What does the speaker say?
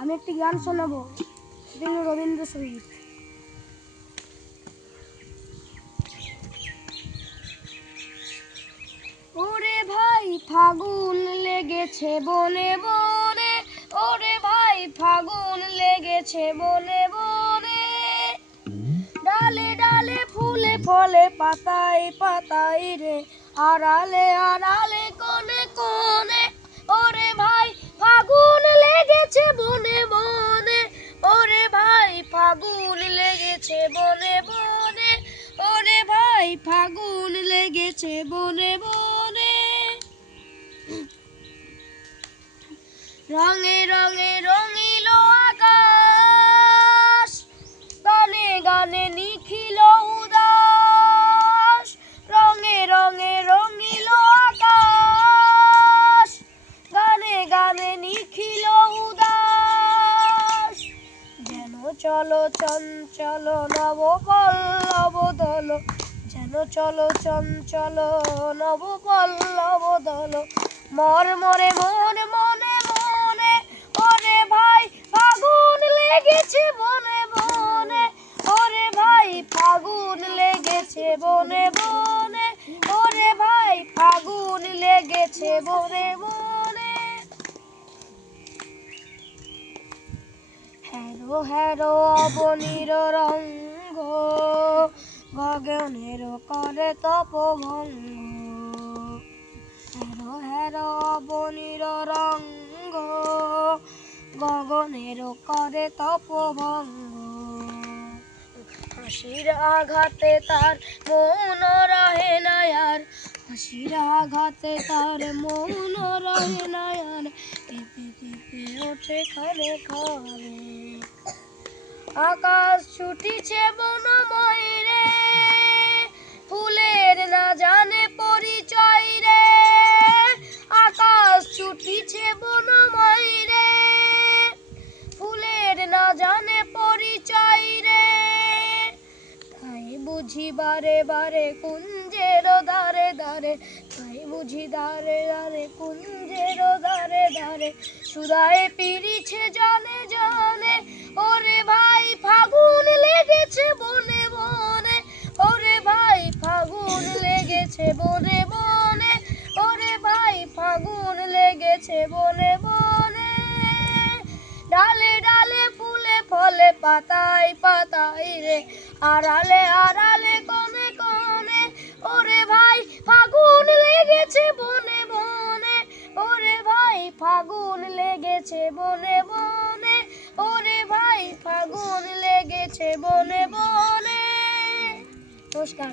আমি একটি গান শোনাবো, রবীন্দ্রসঙ্গীত। ওরে ভাই ফাগুন লেগেছে বনে বনে, ওরে ভাই ফাগুন লেগেছে বনে বনে, ডালে ডালে ফুলে ফলে পাতায় পাতায় রে, আড়ালে আড়ালে কোনে কোনে। ওরে ভাই ফাগুন লেগেছে বনে বনে, ওরে ভাই ফাগুন লেগেছে বনে বনে, ওরে ভাই ফাগুন লেগেছে বনে বনে। রঙে রঙে রঙিল আকাশ, গানে গানে নিখিল উদাস। রঙে রঙে রঙিল আকাশ, গানে গানে নিখিল উদাস। যেন চলো চঞ্চল নব পল্লব দল, যেন চলো চঞ্চল নব পল্লব দল, মরমরে মন মনে মনে। ওরে ভাই ফাগুন লেগেছে বনে বনে, ওরে ভাই ফাগুন লেগেছে বনে বনে, ওরে ভাই ফাগুন লেগেছে বনে বনে। হ্যারো হ্যারো অবনীর রঙ্গ, গগনের করে তপভঙ্গ। হ্যারো হ্যারো অবনীর রঙ্গ, গগনের করে তপভঙ্গ। হাসির আঘাতে তার মন রহে না আর, হাসির আঘাতে তার মন রহে না আর, কেঁপে কেঁপে ওঠে ক্ষণে ক্ষণে। আকাশ ছুটিছে বনময় রে, ফুলের না জানে পরিচয় রে। আকাশ ছুটিছে বনময় রে, ফুলের না জানে পরিচয় রে। তাই বুঝি বারে বারে কুঞ্জের ধারে ধারে, তাই বুঝি ধারে ধারে কুঞ্জের ধারে ধারে, সুধায় পিরিছে জানে জানে। ওরে ভাই ফাগুন লেগেছে বনে বনে, ওরে ভাই ফাগুন লেগেছে বনে বনে, ওরে ভাই ফাগুন লেগেছে বনে বনে। ডালে ডালে ফুলে ফলে পাতায় পাতায় রে, আড়ালে আড়ালে কোনে কোনে। ওরে ভাই ফাগুন লেগেছে বনে বনে, ওরে ভাই ফাগুন লেগেছে বনে বনে, ওরে ভাই ফাগুন লেগেছে বনে বনে। নমস্কার।